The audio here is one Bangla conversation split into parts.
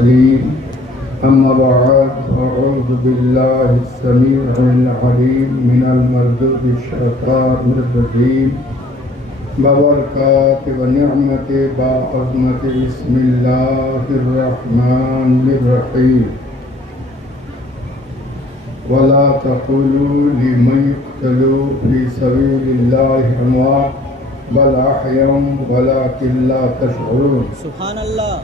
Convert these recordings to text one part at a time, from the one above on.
والتسليم أما بعد أعوذ بالله السميع العليم من المردود الشيطان الرجيم ببركات ونعمة بعظمة بسم الله الرحمن الرحيم ولا تقولوا لمن يقتل في سبيل الله أموات بل أحياء ولكن لا تشعرون سبحان الله.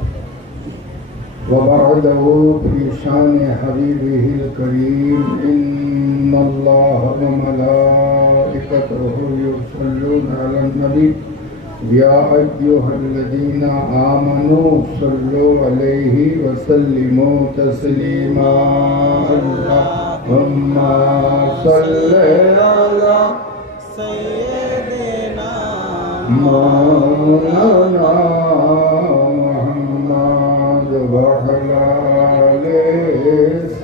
وبعده في شان حبيبه الكريم إن الله وملائكته يصلون على النبي يا أيها الذين آمنوا صلوا عليه وسلموا تسليما اللهم صل على سيدنا مولانا محمد وعلى آل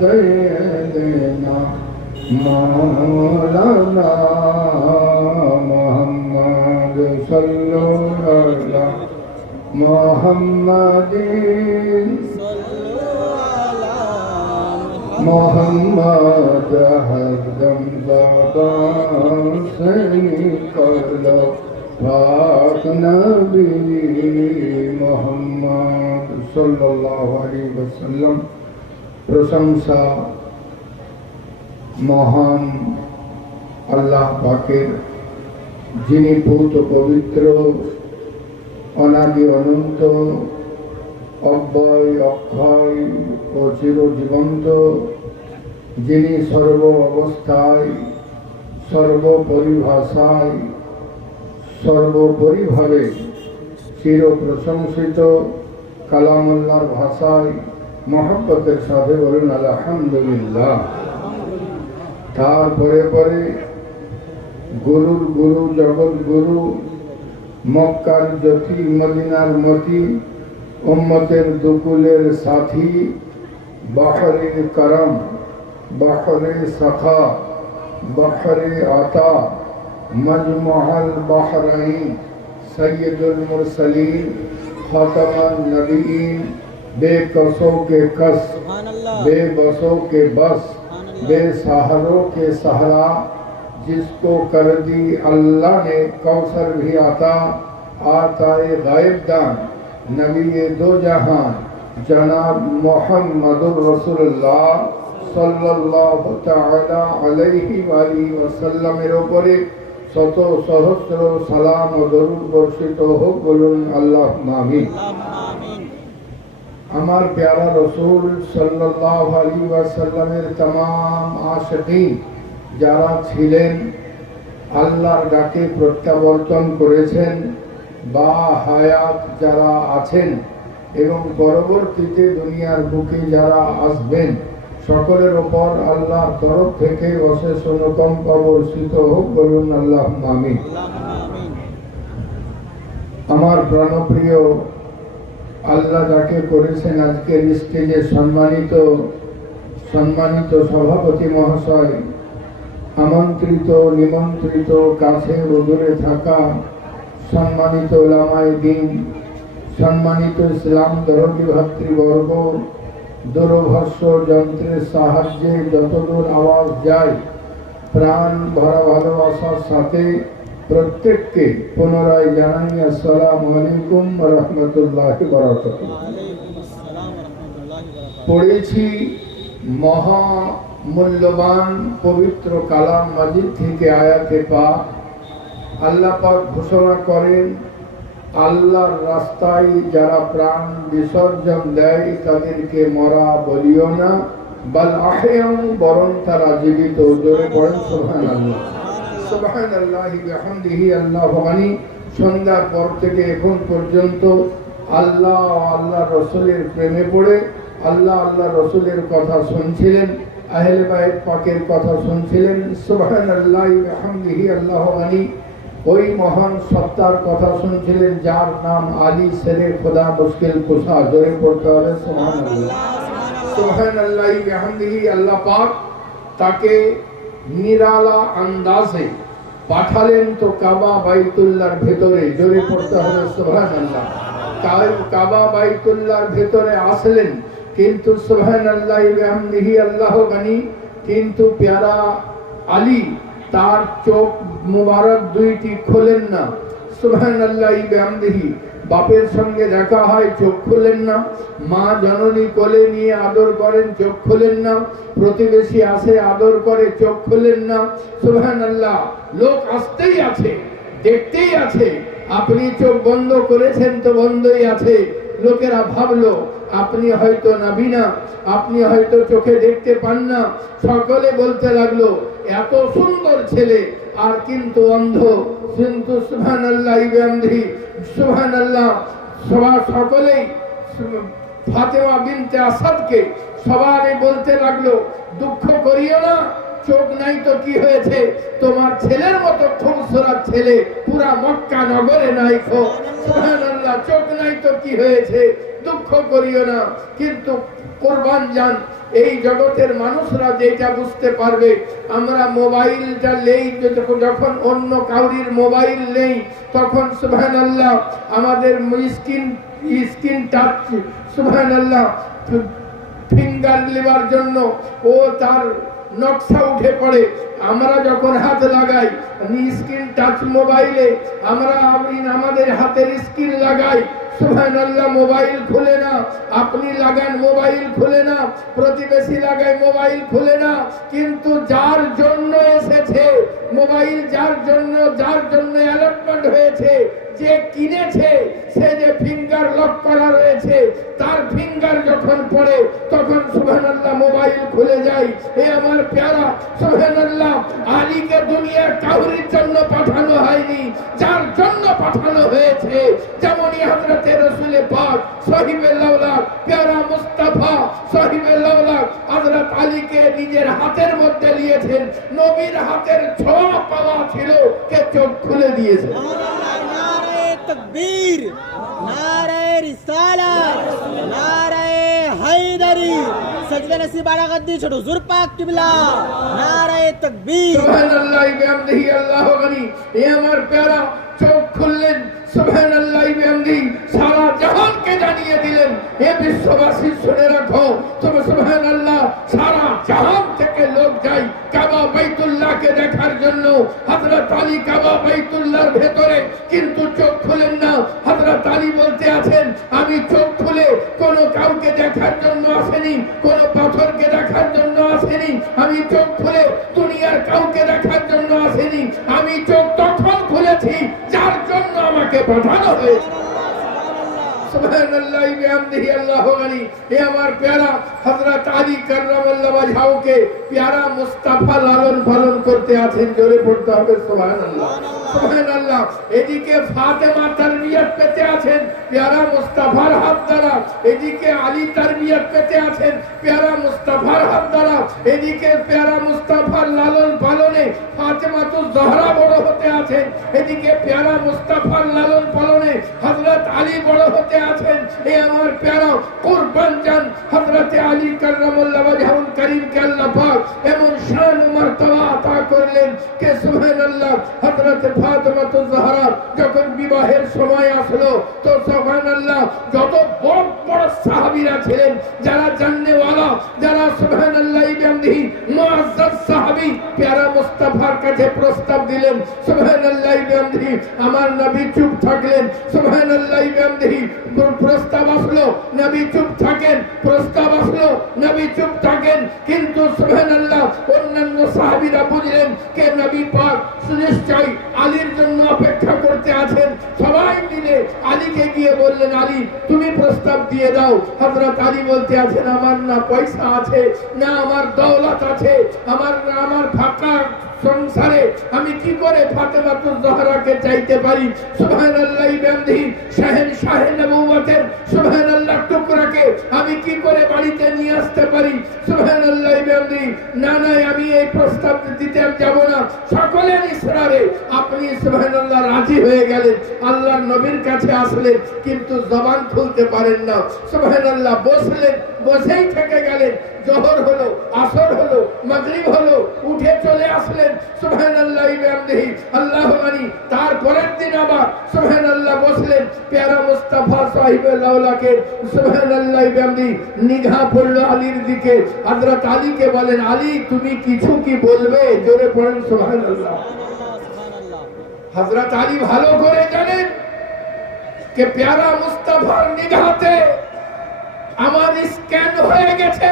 سيدنا مولانا محمد صلوا على محمد صلوا على محمد हरदम ज़बान से निकलो पाक नबी मोहम्मद सल्लल्लाहु अलैहि वसल्लम। प्रशंसा महान আল্লাহ পাকের, যিনি পূত পবিত্র, অনাদি অনন্ত, অব্যয় অক্ষয় ও চিরজীবন্ত, যিনি সর্ব অবস্থায় সর্বপরিভাষায় সর্বোপরিভাবে চির প্রশংসিত। কালামুল্লাহর ভাষায় মহব্বতের সাথে বলুন আলহামদুলিল্লাহ। তারপরে পরে গুরুর গুরু জগৎ গুরু, মক্কার জ্যোতি মদিনার মতি, উম্মতের দুকুলের সাথী, বাহরে করম, বাহরে সখা, বাহরে আতা, মজমুআল বাহরাইন, सैयदुल मुरसलीन, खातमुन नबीयीन, बेकसों के कस, सुभान अल्लाह। बेबसों के बस, बेसहारों के सहारा, जिसको कर दी अल्लाह ने कौसर भी आता गायब दान, नबी दो जहान जनाब मोहम्मदुर रसूलुल्लाह सल्लल्लाहु ताआला अलैहि वसल्लमेर उपरे শত সহস্র সালাম ও দরুদ বর্ষিত হোক, বলুন আল্লাহুম্মা আমিন। আমার প্যারা রসুল সাল্লাল্লাহু আলাইহি ওয়াসাল্লামের तमाम আশিকিন যারা ছিলেন, আল্লাহর ডাকে প্রত্যাবর্তন করেছেন বা হায়াত যারা আছেন এবং পরবর্তীতে দুনিয়ার বুকে যারা আসবেন, সকলের উপর আল্লাহর তরফ থেকে অশেষ অনুকম্পা বর্ষিত হোক, বলুন আল্লাহুম্মা আমিন। আমার প্রাণপ্রিয় আল্লাহ যাকে করেছেন আজকের স্টেজে সম্মানিত সভাপতি মহাশয়, আমন্ত্রিত নিমন্ত্রিত কাছে ও দূরে থাকা সম্মানিত উলামায়ে দ্বীন, সম্মানিত ইসলাম দরদি ভাতৃবর্গ, দূরভাষ্য যন্ত্রের সাহায্যে যতদূর আওয়াজ যায় প্রাণ ভরা ভালোবাসার সাথে প্রত্যেককে পুনরায় জানাই আসসালামু আলাইকুম ওয়া রাহমাতুল্লাহি ওয়া বারাকাতুহু। পড়েছি মহা মূল্যবান পবিত্র কালাম মাজিদ থেকে আয়াতে পাক। আল্লাহ পাক ঘোষণা করেন, আল্লাহর রাস্তায় যারা প্রাণ বিসর্জন দেয় তাদেরকে মরা বলিও না, বাল আহয়াউ, বরং তারা জীবিত। জোরে পড়েন সুবহানাল্লাহ। সুবহানাল্লাহি বিহামদিহি আল্লাহু গানি। সন্ধ্যার পর থেকে এখন পর্যন্ত আল্লাহ আল্লাহ রসুলের প্রেমে পড়ে আল্লাহ রসুলের কথা শুনছিলেন, আহলে বাইত পাকের কথা শুনছিলেন। সুবহানাল্লাহি বিহামদিহি আল্লাহু গানি। ওই মহান সত্তার কথা শুনছিলেন যার নাম আলী শেরে খোদা মুশকিল কুশা। জোরে পড়তে হবে সুবহানাল্লাহ। সুবহানাল্লাহি বিহামদিহি। আল্লাহ পাক তাকে নিরালা আন্দাজে পাঠালেন তো কাবা বাইতুল্লাহর ভেতরে। জোরে পড়তে হবে সুবহানাল্লাহ। কাবা বাইতুল্লাহর ভেতরে আসলেন, কিন্তু সুবহানাল্লাহি ওয়া বিহামদিহি আল্লাহু গানি, কিন্তু প্যারা আলী তার চোখ মুবারক দুইটি খোলেন না। সুবহানাল্লাহি ওয়া বিহামদিহি। বাপের সঙ্গে দেখা হয়, চোখ খোলেন না। মা জননী কোলে নিয়ে আদর করেন, চোখ খোলেন না। প্রতিবেশী আসে, আদর করে, চোখ খোলেন না। সুবহানাল্লাহ। লোক আসতেই আছে, দেখতেই আছে, আপনি চোখ বন্ধ করেছেন তো বন্ধই আছে। লোকেরা ভাবলো আপনি হয়তো নবী না, আপনি হয়তো চোখে দেখতে পান না। সকলে বলতে লাগলো এত সুন্দর ছেলে আর কিন্তু অন্ধ। কিন্তু সুবহানাল্লাহি ওয়া বিহামদিহি, সুবহানাল্লাহ। সকলেই ফাতেমা বিনতে আসাদকে সবাই বলতে লাগলো দুঃখ করিও না, চোখ নাই তো কি হয়েছে, তোমার ছেলের মতো খুবসুরত ছেলে পুরা মক্কা নগরে নাই খো। সুবহানাল্লাহ। চোখ নাই তো কি হয়েছে, দুঃখ করিও না। কিন্তু কুরবান যান, এই জগতের মানুষরা যেটা বুঝতে পারবে, আমরা মোবাইলটা নেই, যখন অন্য কাউরির মোবাইল নেই তখন সুবহানাল্লাহ আমাদের স্ক্রিন টাচ, সুবহানাল্লাহ, ফিঙ্গার নেবার জন্য ও তার নকশা উঠে পড়ে। আমরা যখন হাত লাগাই স্ক্রিন টাচ মোবাইলে, আমরা আমাদের হাতের স্ক্রিন লাগাই, সুবহানাল্লাহ, মোবাইল খুলে না। আপনি লাগান, মোবাইল খুলে না। প্রতিবেশী লাগায়, মোবাইল খুলে না। কিন্তু যার জন্য এসেছে মোবাইল, যার জন্য অ্যালটমেন্ট হয়েছে, যে কিনেছে, সে যে ফিঙ্গার লক করা রয়েছে, তার ফিঙ্গার যখন পড়ে তখন সুবহানাল্লাহ মোবাইল খুলে যায়। এ আমার প্যারা, সুবহানাল্লাহ, আলীকে দুনিয়ার কাউরির জন্য পাঠানো হয়নি, যার জন্য পাঠানো হয়েছে। যেমনই হযরতে রাসূল পাক সাহিবে লাওলাদ প্যারা মুস্তাফা সাহিবে লাওলাদ হযরত আলীকে নিজের হাতের মধ্যে নিয়েছেন, নবীর হাতের ছোঁয়া পাওয়া ছিল, কে চোখ খুলে দিয়েছে। तकबीर, नारे रिसालत, नारे हैदरी, सजदे नसीब बाड़ा गद्दी छोटो हुजूर पाक किबला, नारे तकबीर। সুবহানাল্লাহি ওয়া বিহামদিহি আল্লাহু গানি। এ আমার প্যারা চোখ খুললেন, সুবহানাল্লাহি ওয়া বিহামদিহি, সারা জাহানকে জানিয়ে দিলেন, এ বিশ্ববাসী শুনে রাখো, তুমি সুবহানাল্লাহ, সারা জাহান থেকে লোক যায় কাবা বাইতুল্লাহকে দেখার জন্য। হযরত আলী কাবা বাইতুল্লাহর ভেতরে, কিন্তু চোখ খুলেন না। হযরত আলী বলতে আছেন আমি চোখ খুলে কোন কাউকে দেখার জন্য আসেনি, কোন পাথরকে দেখার জন্য আসেনি, আমি চোখ খুলে দুনিয়ার কাউকে দেখার জন্য আসেনি। আমি চোখ তখন খুলেছি যার জন্য আমাকে পাঠানো হয়েছে। সুবহানাল্লাহি ওয়া বিহামদিহি আল্লাহু গানি। এ আমার প্যারা হযরত আলী কাররামাল্লাহু ওয়াজহাকে প্যারা মুস্তাফা লালন পালন করতে আছেন। জোরে পড়তে হবে সুবহানাল্লাহ, সুবহানাল্লাহ। এদিকে ফাতেমা তারবিয়ত পেতে আছেন প্যারা মুস্তাফার হাত দ্বারা, এদিকে আলী তারবিয়ত পেতে আছেন প্যারা মুস্তাফার হাত দ্বারা, এদিকে প্যারা মুস্তাফার লালন পালনে ফাতেমা তো জহরা বড় হতে আছেন, এদিকে প্যারা মুস্তাফার লালন পালনে হযরত আলী বড় হতে আছেন। এ আমার প্যারা কুরবান জান, হযরত আলী কাররামাল্লাহু ওয়াজহুল কারীমকে আল্লাহ পাক এমন শান ও মারতবা আতা করলেন কে সুবহানাল্লাহ, হযরত ফাতেমা তো জহরা যখন বিবাহের সময় আসলো তো সুবহানাল্লাহ যত বড় বড় সাহাবীরা ছিলেন, যারা জান্নেওয়ালা, যারা সুবহানাল্লাহ বিহামদিহি মুআজ্জাজ সাহাবী, প্যারা মুস্তাফার কাছে প্রস্তাব দিলেন, সুবহানাল্লাহ বিহামদিহি। আমার নবী চুপ থাকলেন, সুবহানাল্লাহ বিহামদিহি। প্রস্তাব আসলো, নবী চুপ থাকেন, প্রস্তাব আসলো, নবী চুপ থাকেন। কিন্তু সুবহানাল্লাহ অন্যান্য সাহাবীরা বুঝলেন কে নবী পাক নিশ্চয়ই আলীর জন্য অপেক্ষা করতে আছেন। সবাই মিলে আলীকে গিয়ে বললেন আলী তুমি প্রস্তাব দিয়ে দাও। হযরত আলী বলতে আছেন আমার না পয়সা আছে, না আমার দৌলত আছে, আমার ফাঁকা সংসারে আমি কি করে ফাতেমা তুজ জহরাকে চাইতে পারি। সুবহানাল্লাহ বিহামদিহি শাহেনশাহ নবুয়তের সুবহানাল্লাহ টুকরাকে আমি কি করে বাড়িতে নিয়ে আসতে পারি। সুবহানাল্লাহ বিহামদিহি না না আমি এই প্রস্তাব দিতে যাব না। সকলের ইসরারে আপনি সুবহানাল্লাহ রাজি হয়ে গেলেন, আল্লাহর নবীর কাছে আসলেন, কিন্তু জবান খুলতে পারেন না। সুবহানাল্লাহ বসলেন, বসেই থেকে গেলেন। জোহর হলো, আসর হলো, মাগরিব হলো, উঠে চলে আসলেন। সুবহানাল্লাহ বিহামদিহি আল্লাহু আকবার। তারপরের দিন আবার সুবহানাল্লাহ বসলেন, প্যারা মুস্তাফা সাহিবে লাউলাকে সুবহানাল্লাহ বিহামদিহি নিগাহ পড়ল আলীর দিকে। হযরত আলীকে বলেন, আলী তুমি কিছু কি বলবে? জোরে পড়েন সুবহানাল্লাহ। হযরত আলী ভালো করে জানেন কে প্যারা মুস্তাফার নিগাহতে আমার স্ক্যান হয়ে গেছে।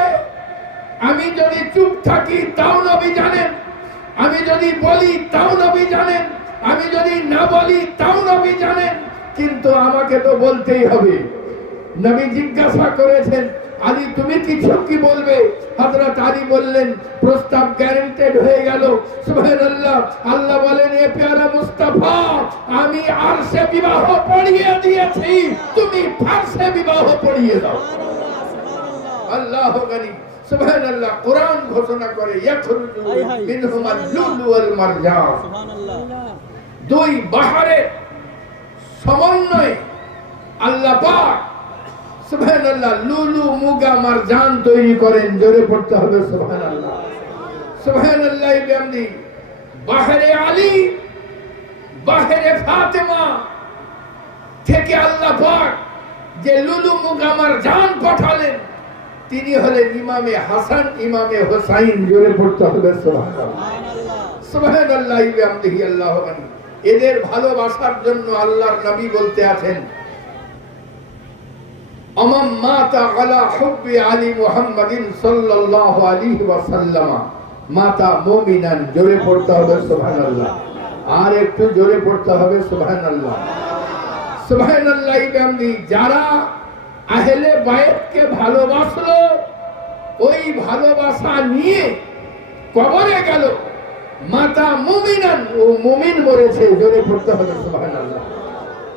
আমি যদি চুপ থাকি তাও নবী জানেন, আমি যদি বলি তাও নবী জানেন, আমি যদি না বলি তাও নবী জানেন, কিন্তু আমাকে তো বলতেই হবে। নবী জিজ্ঞাসা করেছেন, আলী তুমি কিছু কি বলবে? হযরত আলী বললেন, প্রস্তাব গ্যারান্টেড হয়ে গেল। সুবহানাল্লাহ। আল্লাহ বলেন, এ প্যারা মুস্তাফা আমি আরশে বিবাহ পড়িয়ে দিয়েছি, তুমি ফারশে বিবাহ পড়িয়ে দাও। আল্লাহু গনি সুবহানাল্লাহ। কোরআন ঘোষণা করে, ইয়াখরুজু মিনহুমাল লুলু ওয়াল মারজান। সুবহানাল্লাহ। দুই বাহারের সমন্বয়ে আল্লাহ পাক সুবহানাল্লাহ লুলু মুগা মারজান তৈরি করেন। জোরে পড়তে হবে সুবহানাল্লাহ। সুবহানাল্লাহ বিহামদি। বাহরে আলী, বাহরে ফাতেমা থেকে আল্লাহ পাক যে লুলু মুগা মারজান পাঠালেন, তিনি হলেন ইমামে হাসান, ইমামে হুসাইন। জোরে পড়তে হবে সুবহানাল্লাহ। সুবহানাল্লাহ বিহামদিহি আল্লাহু আকবার। এদের ভালোবাসার জন্য আল্লাহর নবী বলতে আছেন, আমান মাতা আলা হুব্বি আলী মুহাম্মাদিন সাল্লাল্লাহু আলাইহি ওয়াসাল্লাম মাতা মুমিনান। জোরে পড়তে হবে সুবহানাল্লাহ। আর একটু জোরে পড়তে হবে সুবহানাল্লাহ। সুবহানাল্লাহ বিহামদিহি। যারা আহলে বাইতকে ভালোবাসলো, ওই ভালোবাসা নিয়ে কবরে গেল, মাতা মুমিনান, ও মুমিন মরেছে। জোরে পড়তে হবে সুবহানাল্লাহ।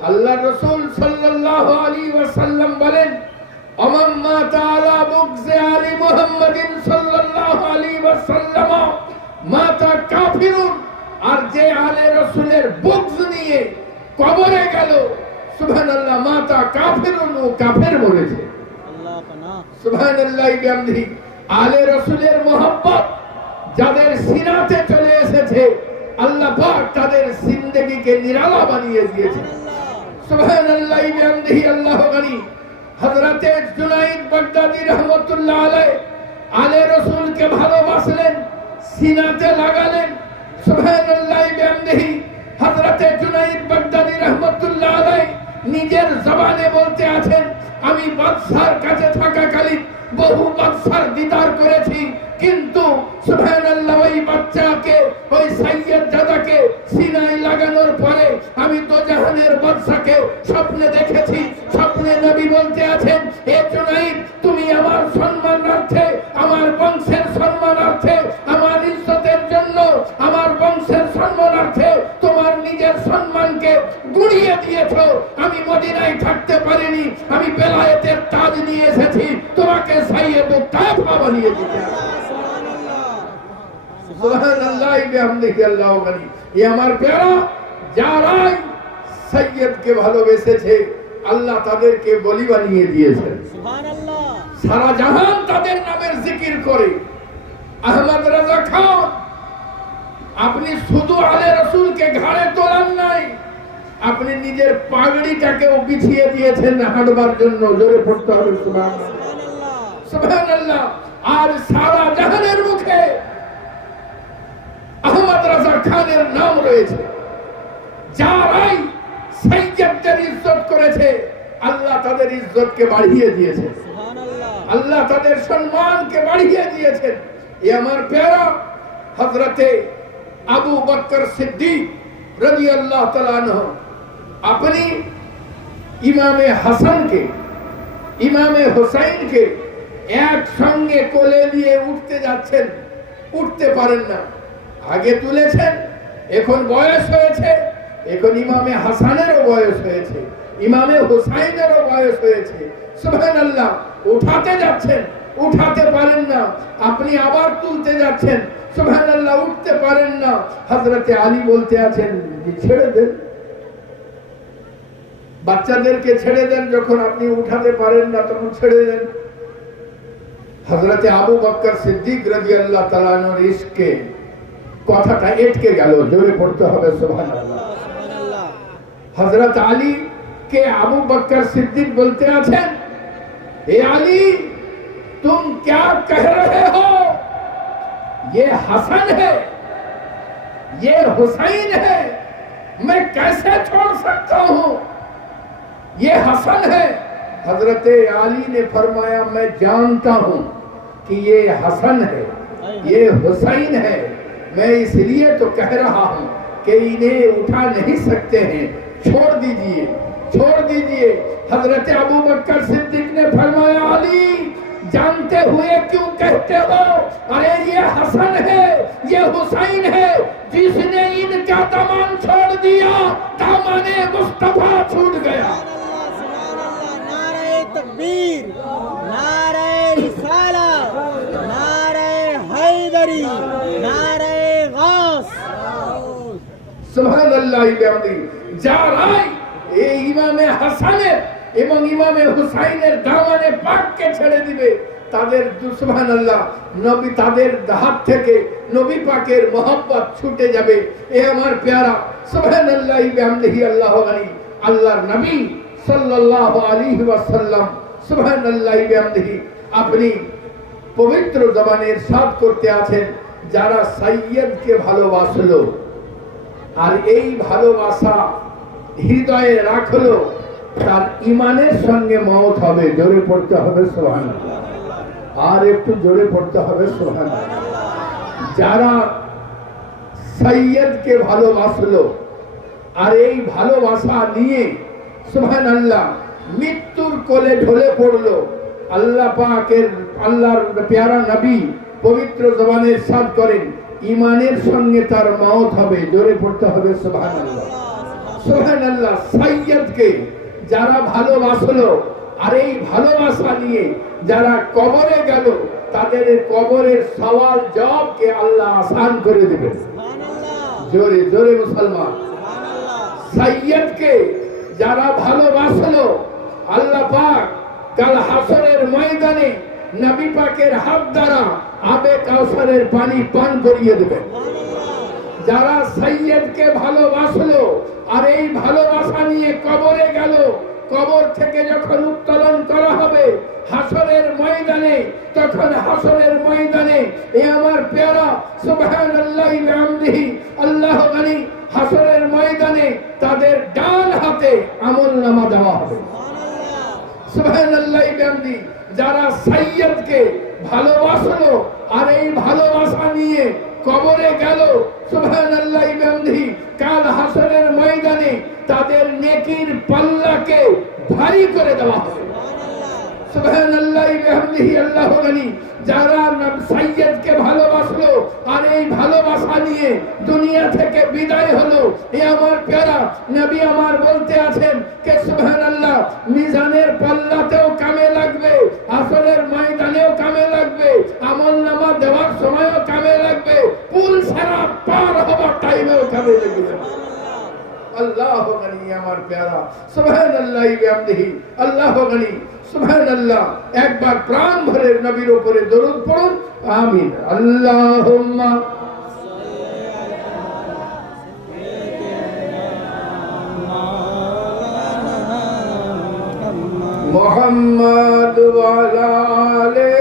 আল্লাহ রাসূল সাল্লাল্লাহু আলাইহি ওয়াসাল্লাম বলেন, আমান মাতা আলা বুগজি আলী মুহাম্মাদিন সাল্লাল্লাহু আলাইহি ওয়াসাল্লাম মাতা কাফিরুন। আর যে আলে রাসূলের বুগজ নিয়ে কবরে গেল, সুবহানাল্লাহ, মাতা কাফিরুন, ও কাফের মরেছে। আল্লাহ পানাহ। সুবহানাল্লাহ বিহামদিহি। আলে রাসূলের মহব্বত যাদের সিনাতে চলে এসেছে, আল্লাহ পাক তাদের জিন্দেগিকে নিরালা বানিয়ে দিয়েছেন। সুবহানাল্লাহ বিহামদিহি আল্লাহু গনি। হযরতে জুনাইদ বাগদাদী রাহমাতুল্লাহ আলাইহি আলে রাসূলকে ভালোবাসলেন, সিনাতে লাগালেন। সুবহানাল্লাহ বিহামদিহি। হযরতে জুনাইদ বাগদাদী রাহমাতুল্লাহ আলাইহি নিজের জবানে বলতে আছেন, আমি বাদশার কাছে থাকাকালীন বহু বাদশার দিদার করেছি, কিন্তু সুবহানাল্লাহ ওই বাচ্চাকে, ওই সাইয়্যদ জাদাকে সিনায় লাগানোর পরে আমি দোজাহানের বাদশাকে স্বপ্নে দেখেছি। স্বপ্নে নবী বলতে আছেন, এ জুনাইদ তুমি আমার সম্মানার্থে, আমার বংশের সম্মানার্থে, আমার ইজ্জতের জন্য, আমার বংশের সম্মানার্থে তোমার নিজের সম্মানকে গুড়িয়ে দিয়েছো। আমি মদিনায় থাকতে পারিনি, আমি বেলায়েতের তাজ নিয়ে এসেছি, তোমাকে সাইয়্যদুত তায়েফা বানিয়ে দিতে। সুবহানাল্লাহ বিহামদিহি আল্লাহু গনি। এ আমার প্যারা যারাই সাইয়্যদকে ভালোবেসেছে, আল্লাহ তাদেরকে বলি বানিয়ে দিয়েছেন। সুবহানাল্লাহ। সারা জাহান তাদের নামের জিকির করে। আহমদ রাজা খান, আপনি শুধু আলে রাসূলকে ঘাড়ে তোলান নাই, আপনি নিজের পাগড়িটাকেও বিছিয়ে দিয়েছেন হাঁটবার জন্য। জোরে পড়তে হবে সুবহানাল্লাহ। সুবহানাল্লাহ। আর সারা জাহানের মুখে আহমদ রাজা খানের নাম রয়েছে। যারাই সাইয়্যদদের ইজ্জত করেছে, আল্লাহ তাদের ইজ্জতকে বাড়িয়ে দিয়েছে, আল্লাহ তাদের সম্মানকে বাড়িয়ে দিয়েছেন। এ আমার প্যারা হযরতে আবু বকর সিদ্দিক রাদিয়াল্লাহু তাআলা আনহু আপনি ইমামে হাসানকে, ইমামে হুসাইনকে একসঙ্গে কোলে নিয়ে উঠতে যাচ্ছেন, উঠতে পারেন না। আগে তুলেছেন, এখন বয়স হয়েছে, এখন ইমামে হাসানেরও বয়স হয়েছে, ইমামে হুসাইনেরও বয়স হয়েছে। সুবহানাল্লাহ। উঠাতে যাচ্ছেন, উঠাতে পারেন না, আপনি আবার তুলতে যাচ্ছেন, সুবহানাল্লাহ, উঠতে পারেন না। হযরতে আলী বলতে আছেন, ছেড়ে দেন, বাচ্চাদেরকে ছেড়ে দেন, যখন আপনি উঠাতে পারেন না তখন ছেড়ে দেন। হযরতে আবু বকর সিদ্দিক রাদিয়াল্লাহু তাআলা আনহুর ইশকে কথাটা এটকে গেল, জোরে পড়তে হবে সুবহানাল্লাহ। সুবহানাল্লাহ। हजरत अली के अबू बकर सिद्दीक बोलते हैं, ए अली तुम क्या कह रहे हो, ये हसन है, ये हुसैन है, मैं कैसे छोड़ सकता हूं, ये हसन है। हजरत अली ने फरमाया, मैं जानता हूं कि ये हसन है, ये हुसैन है, मैं इसलिए तो कह रहा हूं कि इन्हें उठा नहीं सकते हैं, छोड़ दीजिए, छोड़ दीजिए। हजरत अबू बकर सिद्दीक ने फरमाया, अली जानते हुए क्यों कहते हो, अरे ये हसन है, ये हुसैन है, जिसने इनका दामन छोड़ दिया दामने मुस्तफा छूट गया। सुबहानल्लाह, नारे तकबीर, नारे रिसाला, नारे हैदरी, नारे गास। সুবহানাল্লাহ। যারাই এই ইমামে হাসানের এবং ইমামে হুসাইনের দামানে পাককে ছেড়ে দিবে, তাদের সুবহানাল্লাহ নবী তাদের হাত থেকে নবী পাকের মহব্বত ছুটে যাবে। এ আমার প্যারা সুবহানাল্লাহ বিহামদিহি আল্লাহু গনি, আল্লাহর নবী সাল্লাল্লাহু আলাইহি ওয়াসাল্লাম সুবহানাল্লাহ বিহামদিহি আপনি পবিত্র জবানে ইরশাদ করতে আছেন, যারা সাইয়্যদকে ভালোবাসলো আর এই ভালোবাসা হৃদয়ে রাখলো, তার ইমানের সঙ্গে মওত হবে। জোরে পড়তে হবে সুবহানাল্লাহ, আর একটু জোরে পড়তে হবে সুবহানাল্লাহ। যারা সাইয়্যদকে ভালোবাসলো আর এই ভালোবাসা নিয়ে সুবহানাল্লাহ মৃত্যুর কোলে ঢলে পড়লো, আল্লাহ পাকের আল্লাহর প্যারা নবী পবিত্র জবানে ইরশাদ করেন, ইমানের সঙ্গে তার মওত হবে। জোরে পড়তে হবে সুবহানাল্লাহ, সুবহানাল্লাহ। সাইয়্যদকে যারা ভালোবাসলো আর এই ভালোবাসা নিয়ে যারা কবরে গেল, তাদের কবরের সওয়াল জবাবকে আল্লাহ আসান করে দিবেন। জোরে জোরে মুসলমান। সাইয়্যদকে যারা ভালোবাসলো, আল্লাহ পাক কাল হাসরের ময়দানে নবী পাকের হাত দ্বারা আবে কাউসারের পানি পান করিয়ে দেবেন। যারা সাইয়্যদকে ভালোবাসলো আর এই ভালোবাসা নিয়ে কবরে গেল, কবর থেকে যখন উত্তোলন করা হবে হাসরের ময়দানে, তখন হাসরের ময়দানে এ আমার প্যারা সুবহানাল্লাহ বিহামদিহি আল্লাহ গনি, হাসরের ময়দানে তাদের ডান হাতে আমলনামা দেওয়া হবে। সুবহানাল্লাহ বিহামদিহি যারা সাইয়্যদকে ভালোবাসলো আর এই ভালোবাসা নিয়ে কবরে গেল, সুবহানাল্লাহ বিহামদিহি কাল হাসরের ময়দানে তাদের নেকির পাল্লাকে ভারী করে দেওয়া হবে। সুবহানাল্লাহ বিহামদিহি আল্লাহ গনি। যারা সাইয়্যদকে ভালোবাসলো আর এই ভালোবাসা নিয়ে দুনিয়া থেকে বিদায় হলো, এ আমার প্যারা নবী আমার বলতে আছেন কে সুবহানাল্লাহ মিজানের পাল্লাতেও কামে লাগবে, আসরের ময়দানেও কামে লাগবে, আমলনামা দেওয়ার সময়ও কামে লাগবে, পুল সারা পার হবার টাইমেও কামে লাগবে। আল্লাহ গনি আমার প্যারা সুবহানাল্লাহ বিহামদিহি আল্লাহ গনি। সুবহানাল্লাহ। একবার প্রাণ ভরে নবীর উপরে দরুদ পড়ুন, আমিন। আল্লাহুম্মা মুহাম্মদ ওয়া আলা আলি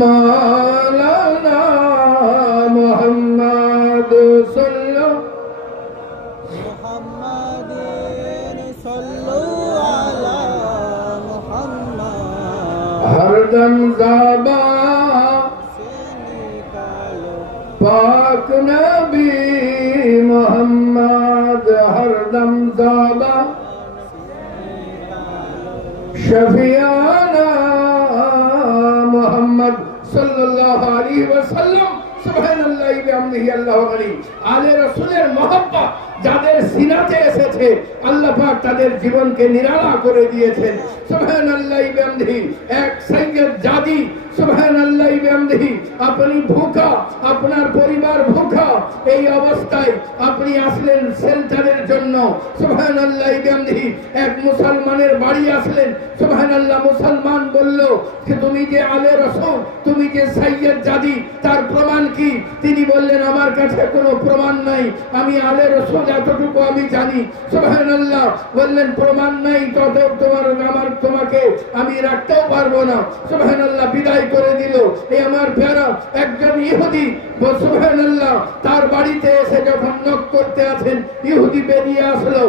মাওলানা মুহাম্মদ সাল্লাল্লাহু हरदम ज़ाबा पाक नबी मोहम्मद, हरदम ज़ाबा शफियाना मोहम्मद सल्लल्लाहु अलैहि वसल्लम। সুবহানাল্লাহ বিহামদিহি আল্লাহ গনি। আলে রাসূলের মহব্বত যাদের সিনাতে এসেছে, আল্লাহ পাক তাদের জীবনকে নিরালা করে দিয়েছেন। সুবহানাল্লাহ বিহামদিহি। এক সাইয়্যদ জাদি সুবহানাল্লাহ বিহামদিহি, আপনি ভুখা, আপনার পরিবার ভুখা, এই অবস্থায় আপনি আসলেন শেল্টারের জন্য, সুবহানাল্লাহ বিহামদিহি। এক মুসলমানের বাড়ি আসলেন, সুবহানাল্লাহ। মুসলমান বলল যে তুমি যে আলে রাসূল, তুমি যে সাইয়্যিদ জাদি, তার প্রমাণ কি? তিনি বললেন আমার কাছে কোনো প্রমাণ নাই, আমি আলে রাসূল এতটুকু আমি জানি। সুবহানাল্লাহ। বললেন প্রমাণ নাই তত তোমাকে আমি রাখতেও পারবো না। সুবহানাল্লাহ। বিদায় করে দিল। এই আমার প্যারা একজন ইহুদি, সুবহানাল্লাহ, তার বাড়িতে এসে যখন নক করতে আছেন, ইহুদি বেরিয়ে আসলো।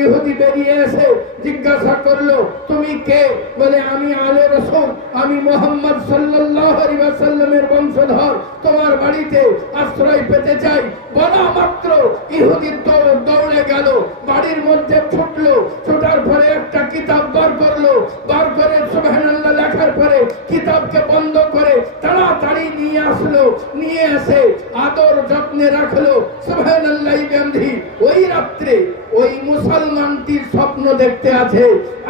ইহুদি বেরিয়ে এসে জিজ্ঞাসা করলো তুমি কে? বলে আমি আলে রাসূল, আমি মুহাম্মদ সাল্লাল্লাহু আলাইহি ওয়াসাল্লামের বংশধর, তোমার বাড়িতে আশ্রয় পেতে চাই। বলা মাত্র ইহুদি দৌড়ে গেল, বাড়ির মধ্যে ছুটলো, ছোটার পরে একটা কিতাব বার করলো, বার করে সুবহানাল্লাহ লেখার পরে কিতাবকে বন্ধ করে তাড়াতাড়ি নিয়ে আসলো, নিয়ে এসে আদর যত্নে রাখলো। সুবহানাল্লাহ বিহামদিহি। ওই রাত্রে ওই মুসলমানটির স্বপ্ন দেখতে আছে,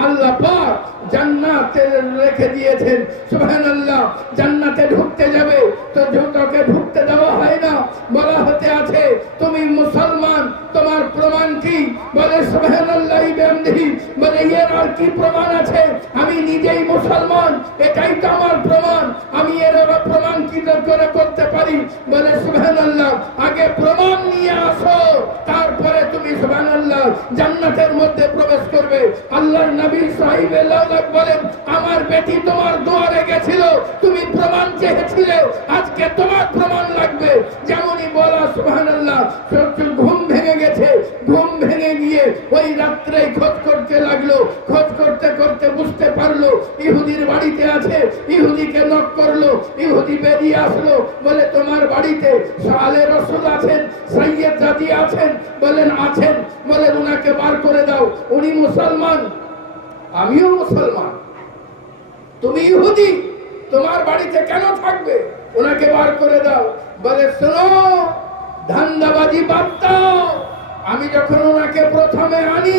আল্লাহ পাক জান্নাতে রেখে দিয়েছেন। সুবহানাল্লাহ। জান্নাতে ঢুকতে যাবে তো তাকে ঢুকতে দেওয়া হয় না, বলা হতে আছে তুমি মুসলমান, তোমার প্রমাণ কি? বলে সুবহানাল্লাহ বিহামদিহি। বলে এর আর কি প্রমাণ আছে? আমি নিজেই মুসলমান, এটাই তো আমার প্রমাণ, আমি এর প্রমাণ কি করে করতে পারি? বলে সুবহানাল্লাহ, আগে প্রমাণ নিয়ে আসো, তারপরে তুমি সুবহানাল্লাহ জান্নাতের মধ্যে প্রবেশ করবে। আল্লাহর নবী সাহিবুল্লাহ বলেন আমার বেটি তোমার দুয়ারে গেছিল, তুমি প্রমাণ চেয়েছিলে, আজকে তোমার প্রমাণ লাগবে। যেমনই বলা সুবহানাল্লাহ, ঘুম ভেঙে গেছে, ঘুম ভেঙে গিয়ে ওই রাত্রে খোঁজ করতে লাগলো। খোঁজ করতে করতে বুঝতে পারলো ইহুদির বাড়িতে আছে। ইহুদিকে নক করলো, ইহুদি বেরিয়ে আসলো। বলে তোমার বাড়িতে আলে রাসূল আছেন, সাইয়্যিদ জাদি আছেন? বলেন আছেন। বলে উনাকে বার করে দাও, উনি মুসলমান, আমিও মুসলমান, তুমি ইহুদি, তোমার বাড়িতে কেন থাকবে? ওনাকে বার করে দাও। বলে শোনো, ধান্দাবাজি বাদ দাও। আমি যখন ওনাকে প্রথমে আনি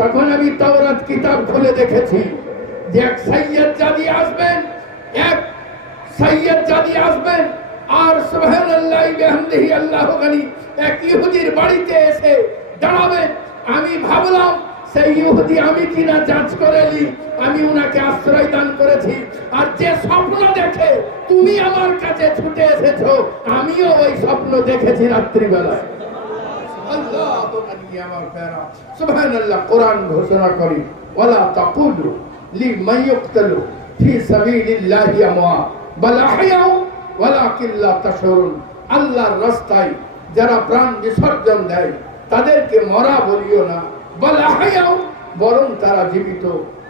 তখন আমি তাওরাত কিতাব খুলে দেখেছি যে এক সাইয়্যিদ জাদি আসবেন, এক সাইয়্যিদ জাদি আসবেন, আর সুবহানাল্লাহ বিহামদিহি আল্লাহু গনি এক ইহুদির বাড়িতে এসে দাঁড়াবেন। আমি ভাবলাম সেই ইহুদি আমি কিনা যাচ করে নি, আমি উনাকে আশ্রয় দান করেছি। আর যে স্বপ্ন দেখে তুমি আমার কাছে ছুটে এসেছো, আমিও ওই স্বপ্ন দেখেছি রাত্রিবেলায়। আল্লাহু আকবার। আমার প্যারা সুবহানাল্লাহ। কোরআন ঘোষণা করি ওয়ালা তাকুলু লিমান ইয়ুকতালু ফি সাবিলিল্লাহি আমওয়াত বাল আহইয়াউ ওয়ালাকিন লা তাশউরুন। আল্লাহর রাস্তায় যারা প্রাণ বিসর্জন দেয় তাদেরকে মরা বলিও না, বাল আহইয়াউ, বরং তারা জীবিত।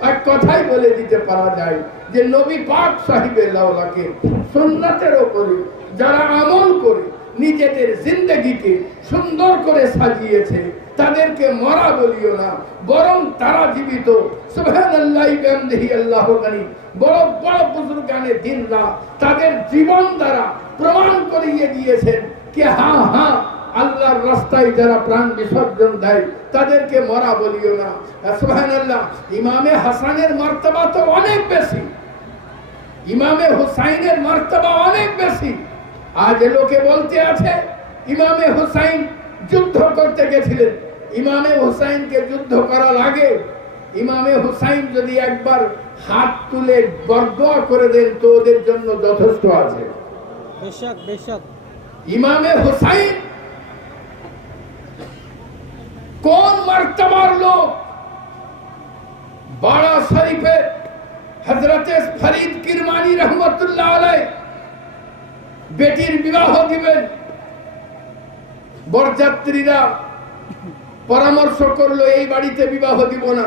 এক কথাই বলে দিতে পারা যায় যে নবী পাক সাহিবুল্লাহকে সুন্নাতের উপরে যারা আমল করে নিজেদের জিন্দগিকে সুন্দর করে সাজিয়েছে তাদেরকে মরা বলিও না, বরং তারা জীবিত। সুবহানাল্লাহ বিহামদিহি আল্লাহু গনি। বড় বড় বুজুর্গানে দিন রাত তাদের জীবন দ্বারা প্রমাণ করিয়ে দিয়েছেন যে হ্যাঁ হ্যাঁ আল্লাহর রাস্তায় যারা প্রাণ বিসর্জন দেয় তাদেরকে মরা বলিও না। সুবহানাল্লাহ। ইমামে হাসানের মর্তবা তো অনেক বেশি, ইমামে হুসাইনের মর্তবা অনেক বেশি। আজ লোকে বলতে আছে ইমামে হুসাইন যুদ্ধ করতে গেছিলেন। ইমামে হুসাইনকে যুদ্ধ করা লাগে? ইমামে হুসাইন যদি একবার হাত তুলে বরদোয়া করে দেন তো ওদের জন্য যথেষ্ট আছে। বেশক বেশক। ইমামে হুসাইন কোন মর্তবার লোক? বাড়া শরীফে হযরতে ফরিদ কিরমানি রহমতুল্লাহ আলাইহি বেটির বিবাহ দিবেন। বরযাত্রীরা পরামর্শ করলো এই বাড়িতে বিবাহ দিব না,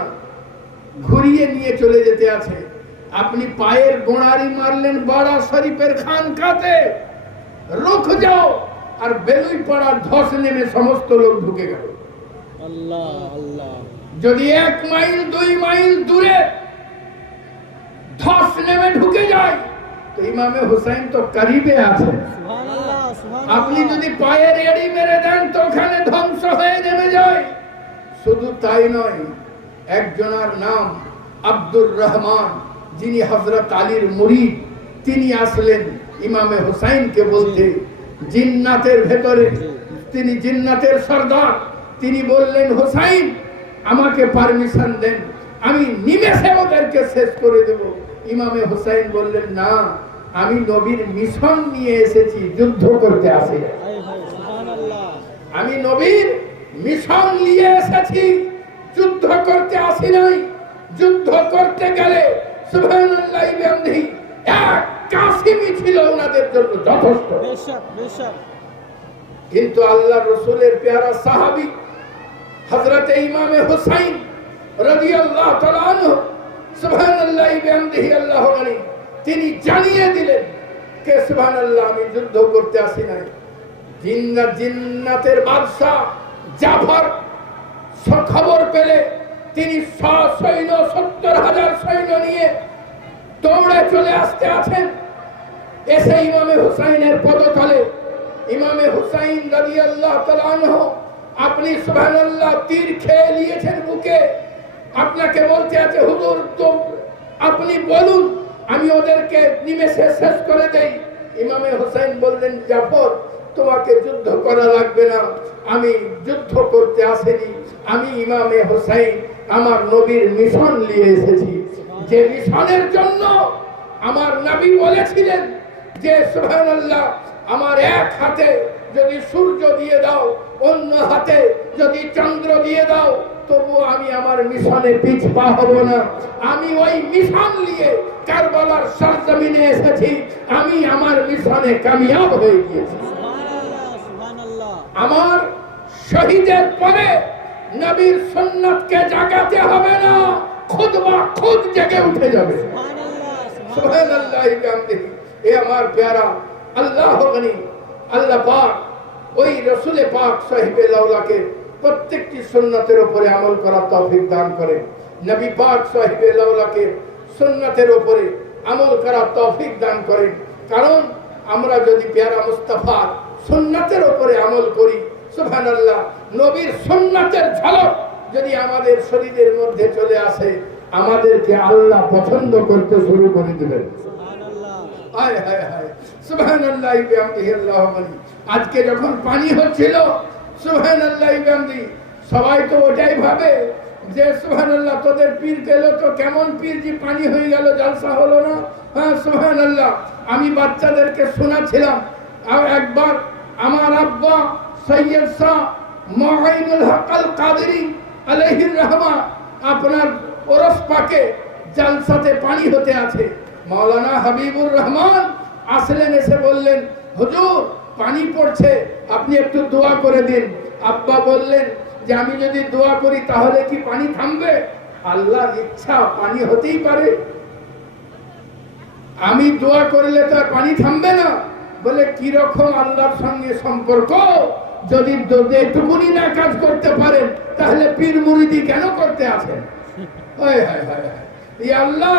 ঘুরিয়ে নিয়ে চলে যেতে আছে। আপনি পায়ের গোড়ারি মারলেন বাড়া শরীফের খানকাতে, রুখ যাও, আর বেলুই পাড়ার ধস নেমে সমস্ত লোক ঢুকে গেল। আল্লাহ আল্লাহ। যদি 1 মাইল 2 মাইল দূরে ধস নেমে ঢুকে যায় তো ইমামে হুসাইন তো করিবে আছে। সুবহানাল্লাহ সুবহানাল্লাহ। আপনি যদি পায়ের এড়ি মেরে দেন তো ওখানে ধ্বংস হয়ে নেমে যায়। শুধু তাই নয়, একজনের নাম আব্দুর রহমান, যিনি হযরত আলীর মুরিদ, তিনি আসলেন ইমামে হুসাইনকে বলতে জিন্নাতের ভেতরে তিনি জিন্নাতের সর্দার, তিনি বললেন হোসাইন আমাকে পারমিশন দেন, আমি নিমেষে ওদেরকে শেষ করে দেব। ইমামে হোসাইন বললেন না, আমি নবীর মিশন নিয়ে এসেছি, যুদ্ধ করতে আসি। আমি নবীর মিশন নিয়ে এসেছি, যুদ্ধ করতে আসি নাই। যুদ্ধ করতে গেলে সুবহানাল্লাহি বিহামদিহি এক কাসিমই ছিল ওনাদের জন্য যথেষ্ট। কিন্তু আল্লাহ রসুলের পেয়ারা সাহাবী হযরত ইমামে হুসাইন রাদিয়াল্লাহু তাআলা আনহু সুবহানাল্লাহি বিহামদিহি আল্লাহু আকবার, তিনি জানিয়ে দিলেন কে সুবহানাল্লাহ আমি যুদ্ধ করতে আসি নাই। জিন্নাতের বাদশা জাফর খবর পেলে তিনি 70,000 সৈন্য নিয়ে দৌড়ে চলে আসতে আছেন। এসে ইমামে হুসাইনের পদতলে ইমামে হুসাইন রাদিয়াল্লাহু তাআলা আনহু, আপনি সুবহানাল্লাহ তীর খেয়ে নিয়েছেন বুকে, আপনাকে বলতে আছে হুজুর তো আপনি বলুন, আমি ওদেরকে নিমেষে শেষ করে দেই। ইমামে হুসাইন বললেন জাফর তোমাকে যুদ্ধ করা লাগবে না, আমি যুদ্ধ করতে আসিনি, আমি ইমামে হুসাইন আমার নবীর মিশন নিয়ে এসেছি, যে মিশনের জন্য আমার নবী বলেছিলেন যে সুবহানাল্লাহ আমার এক হাতে যদি সূর্য দিয়ে দাও, অন্য হাতে যদি চন্দ্র দিয়ে দাও, তবুও আমি আমার মিশনে পিছপা হব না। আমি ওই মিশন নিয়ে কারবালার সরজমিনে এসেছি, আমি আমার মিশনে কামিয়াব হয়ে গিয়েছি। আমার শহীদের পরে নবীর সুন্নাতকে জাগাতে হবে না, খুদ বা খুদ জেগে উঠে যাবে। সুবহানাল্লাহি বিহামদিহি। এ আমার প্যারা আল্লাহ গনি, আল্লাহ পাক ওই রাসূল পাক সাহেবে লাউলাকে প্রত্যেকটি সুন্নাতের উপরে আমল করার তৌফিক দান করেন। নবী পাক সাহেবে লাউলাকে সুন্নাতের উপরে আমল করার তৌফিক দান করেন। কারণ আমরা যদি প্যারা মুস্তাফার সুন্নাতের উপরে আমল করি, সুবহানাল্লাহ নবীর সুন্নাতের ঝলক যদি আমাদের শরীরের মধ্যে চলে আসে, আমাদেরকে আল্লাহ পছন্দ করতে শুরু করে দিবেন। হায় হায় হায় সুবহানাল্লাহি বিহামদিহি আল্লাহু আকবার। আজকে যখন পানি হচ্ছিল সুবহানাল্লাহি বিহামদিহি, সবাই তো ওটাই ভাবে যে সুবহানাল্লাহ তোদের পীর গেল তো কেমন পীর যে পানি হয়ে গেল, জলসা হলো না। হ্যাঁ সুবহানাল্লাহ, আমি বাচ্চাদেরকে শোনাচ্ছিলাম, আর একবার আমার আব্বা সৈয়দ শাহ মুঈনুল হক আল কাদেরী আলাইহির রহমা আপনার ওরস পাকে জলসাতে পানি হতে আছে, মাওলানা হাবিবুর রহমান আসলেন, এসে বললেন হুজুর পানি পড়ছে, আপনি একটু দোয়া করে দিন। আব্বা বললেন যে আমি যদি দোয়া করি তাহলে কি পানি থামবে? আল্লাহর ইচ্ছা পানি হতেই পারে, আমি দোয়া করলে তো আর পানি থামবে না। বলে কি রকম আল্লাহর সঙ্গে সম্পর্ক, যদি এটুকুনি না কাজ করতে পারেন তাহলে পীর মুরিদি কেন করতে আছেন? হায় হায় হায় হায়। এই আল্লাহ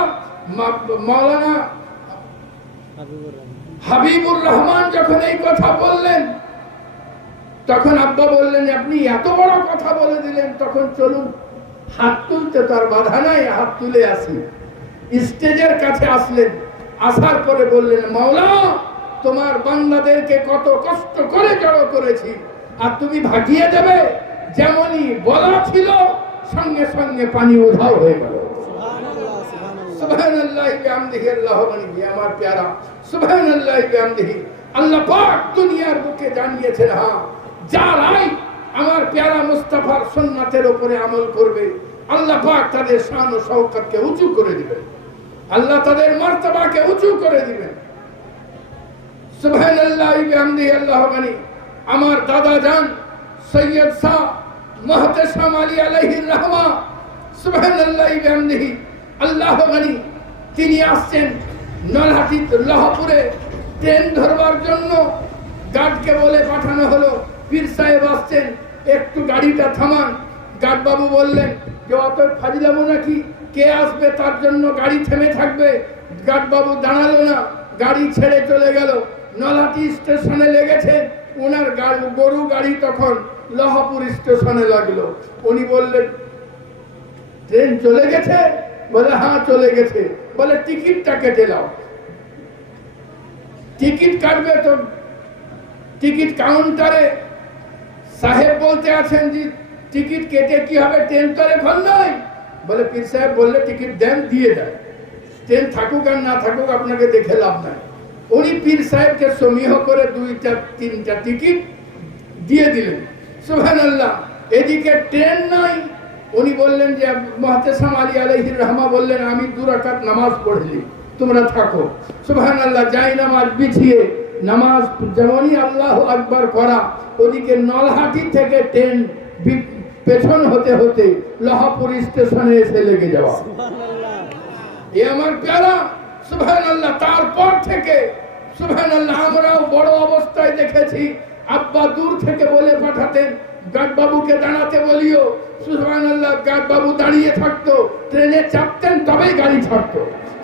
মাওলানা হাবিবুর রহমান যখন এই কথা বললেন, তখন আব্বা বললেন আপনি এত বড় কথা বলে দিলেন, তখন চলুন হাত তুলতে তার বাধা নাই, হাত তুলে আসি। স্টেজের কাছে আসলেন, আসার পরে বললেন মাওলা তোমার বান্দাদেরকে কত কষ্ট করে জড়ো করেছি, আর তুমি ভাগিয়ে দেবে? যেমনই বলা ছিল সঙ্গে সঙ্গে পানি উধাও হয়ে গেল। সুবহানাল্লাহি বিহামদিহি আল্লাহু আকবার। আমার প্যারা সুবহানাল্লাহি বিহামদিহি, আল্লাহ পাক দুনিয়ার বুকে জানিয়েছেন হ্যাঁ যারাই আমার প্যারা মুস্তাফার সুন্নাতের উপরে আমল করবে, আল্লাহ পাক তাদের শান ও শওকতকে উঁচু করে দিবেন, আল্লাহ তাদের মর্তবাকে উঁচু করে দিবেন। সুবহানাল্লাহি বিহামদিহি আল্লাহু আকবার। আমার দাদা জান সৈয়দ শাহ মুহতাশাম আলী আলাইহির রহমা সুবহানাল্লাহি বিহামদিহি আল্লাহু আকবার, তিনি আসছেন নলহাটি লহপুরে ট্রেন ধরবার জন্য। গার্ডকে বলে পাঠানো হলো পীর সাহেব আসছেন, একটু গাড়িটা থামান। গার্ড বাবু বললেন যে অত ফাজিলামো নাকি, কে আসবে তার জন্য গাড়ি থেমে থাকবে। গার্ড বাবু দাঁড়ালো না, গাড়ি ছেড়ে চলে গেল। নলহাটি স্টেশনে লেগেছে, ওনার গরু গাড়ি তখন লহপুর স্টেশনে লাগলো। উনি বললেন ট্রেন চলে গেছে? বলে হ্যাঁ চলে গেছে। বলে টিকিটটা কেটে নাও। টিকিট কাটবে তো টিকিট কাউন্টারে সাহেব বলতে আছেন যে টিকিট কেটে কি হবে, ট্রেন তো এখন নয়। বলে পীর সাহেব বললে টিকিট দেন, দিয়ে দেয়, ট্রেন থাকুক আর না থাকুক আপনাকে দেখে লাভ নাই। উনি পীর সাহেবকে সমীহ করে 2-3টা টিকিট দিয়ে দিলেন। সুবহানাল্লাহ। এদিকে ট্রেন নাই। উনি বললেন যে মুহতাসিম আলী আলাইহির রহমা বললেন আমি 2 রাকাত নামাজ পড়লি, তোমরা থাকো। সুবহানাল্লাহ। যাই নামাজ বিছিয়ে নামাজ যেমনই আল্লাহু আকবার করা, ওদিকে নলহাটি থেকে ট্রেন পেছন হতে হতে লোহাপুর স্টেশনে এসে লেগে যাওয়া। এ আমার প্যারা। সুবহানাল্লাহ। তারপর থেকে সুবহানাল্লাহ আমরাও বড় অবস্থায় দেখেছি, আব্বা দূর থেকে বলে পাঠাতেন গার্ড বাবুকে দাঁড়াতে বলিও। সুবহানাল্লাহ। গার্ড বাবু দাঁড়িয়ে থাকতো, ট্রেনে চাপতেন তবেই গাড়ি ছাড়তো।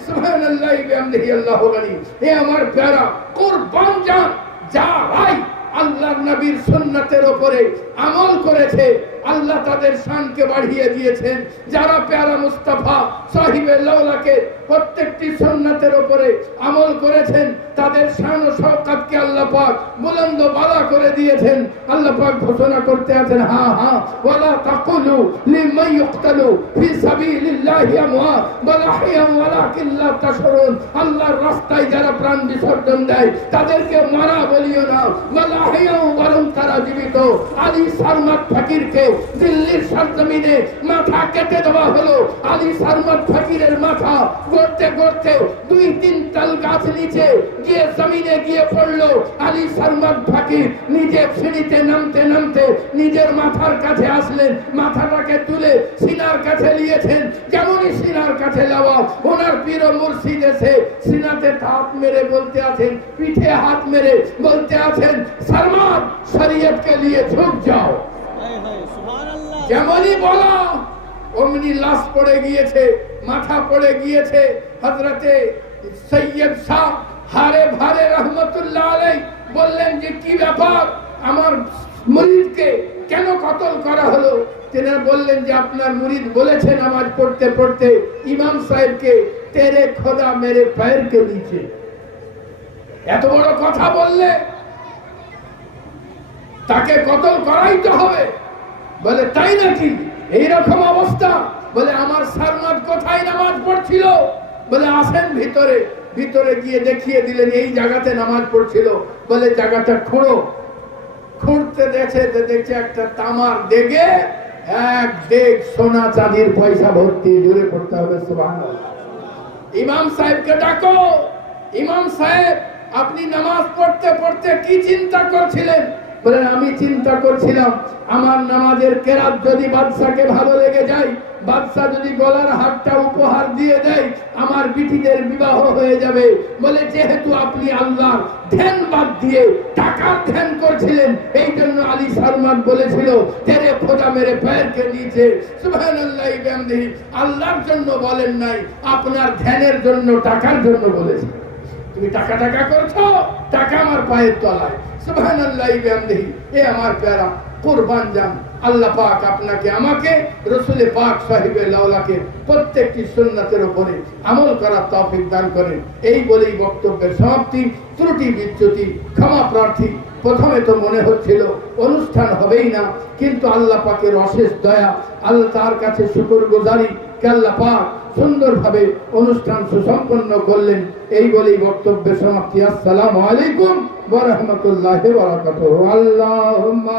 সুবহানাল্লাহ বিহামদিহি আল্লাহু গনি। এ আমার প্যারা, কুরবান যান যা ভাই আল্লাহর নবীর সুন্নাতের উপরে আমল করেছে, আল্লাহ তাদের শানকে বাড়িয়ে দিয়েছেন। যারা প্যারা মুস্তাফা সাহিবে লাউলাকে প্রত্যেকটি সুন্নাতের উপরে আমল করেছেন, তাদের শান ও শওকতকে আল্লাহ পাক বুলন্দ বালা করে দিয়েছেন। আল্লাহ পাক ঘোষণা করতে আছেন, হ্যাঁ হ্যাঁ ওয়ালা তাকুলু লিমান ইউকতালু ফি সাবিলিল্লাহি আমওয়াত বাল আহইয়া ওয়ালাকিন লা তাশউরুন। আল্লাহর রাস্তায় যারা প্রাণ বিসর্জন দেয় তাদেরকে মারা বলিও না, বাল আহইয়া বরং তারা জীবিত। আলী সারমাদ ফকিরকে দিল্লির সরজমিনে মাথা কেটে দেওয়া হলো। আলী সারমাদ ফকিরের মাথা গড়তে গড়তে 2-3 তাল গাছ নিচে গিয়ে জমিনে গিয়ে পড়লো। আলী সারমাদ ফকির নিজে সিঁড়িতে নামতে নামতে নিজের মাথার কাছে আসলেন, মাথাটাকে তুলে সিনার কাছে নিয়েছেন। যেমনই সিনার কাছে যাওয়া, ওনার পীর মুর্শিদ এসে সিনাতে হাত মেরে বলতে আছেন, পিঠে হাত মেরে বলতে আছেন, সারমাদ শরীয়তকে নিয়ে ঝুঁক যাও। যেমনই বলা অমনি লাশ পড়ে গিয়েছে, মাথা পড়ে গিয়েছে। হযরতে সৈয়দ শাহ হারে ভারে রহমতুল্লাহ আলাইহি বললেন যে কি ব্যাপার, আমার মুরিদকে কেন কতল করা হলো? তিনি বললেন যে আপনার মুরিদ বলেছে নামাজ পড়তে পড়তে ইমাম সাহেবকে তেরে খোদা মেরে पैर के नीचे। এত বড় কথা বললে তাকে কতল করাই তো হবে। বলে তাই নাকি, এইরকম অবস্থা? বলে আমার সারমাদ কোথায় নামাজ পড়ছিল? বলে আসেন ভিতরে। ভিতরে গিয়ে দেখিয়ে দিলেন এই জায়গাতে নামাজ পড়ছিল। বলে জায়গাটা খোঁড়ো। খুঁড়তে দেখছে একটা তামার দেগে 1 দেগ সোনা চাঁদির পয়সা ভর্তি। জোরে পড়তে হবে সুবহানাল্লাহ। ইমাম সাহেবকে ডাকো। ইমাম সাহেব আপনি নামাজ পড়তে পড়তে কি চিন্তা করছিলেন? বলেন আমি চিন্তা করছিলাম আমার নামাজের কেরাত যদি বাদশাকে ভালো লেগে যায়, বাদশা যদি গলার হারটা উপহার দিয়ে দেয়, আমার বিটিদের বিবাহ হয়ে যাবে। বলে যেহেতু আপনি আল্লাহর ধ্যান বাদ দিয়ে টাকার ধ্যান করছিলেন, এই জন্য আলী সারমাদ বলেছিল তেরে খোদা মেরে पैर के नीचे। সুবহানাল্লাহ বিহামদিহি। আল্লাহর জন্য বলেন নাই, আপনার ধ্যানের জন্য টাকার জন্য বলেছে। তুমি টাকা টাকা করছো, টাকা আমার পায়ের তলায়। সুবহানাল্লাহ বিহামদিহি। এ আমার প্যারা, কুরবান যান। আল্লাহ পাক আপনাকে আমাকে রাসূল পাক সাহিবে লাউলাকে প্রত্যেকটি সুন্নাতের উপরে আমল করার তৌফিক দান করেন। এই বলেই বক্তব্যের সমাপ্তি। ত্রুটি বিচ্যুতি ক্ষমা প্রার্থী। প্রথমে তো মনে হচ্ছিল অনুষ্ঠান হবেই না, কিন্তু আল্লাহ পাকের অশেষ দয়া, আল্লাহ তার কাছে শুকরগুজারি কে আল্লাহ পাক সুন্দরভাবে অনুষ্ঠান সুসম্পন্ন করলেন। এই বলেই বক্তব্যের সমাপ্তি। আসসালামু আলাইকুম ওয়া রাহমাতুল্লাহি ওয়া বারাকাতুহু। আল্লাহুম্মা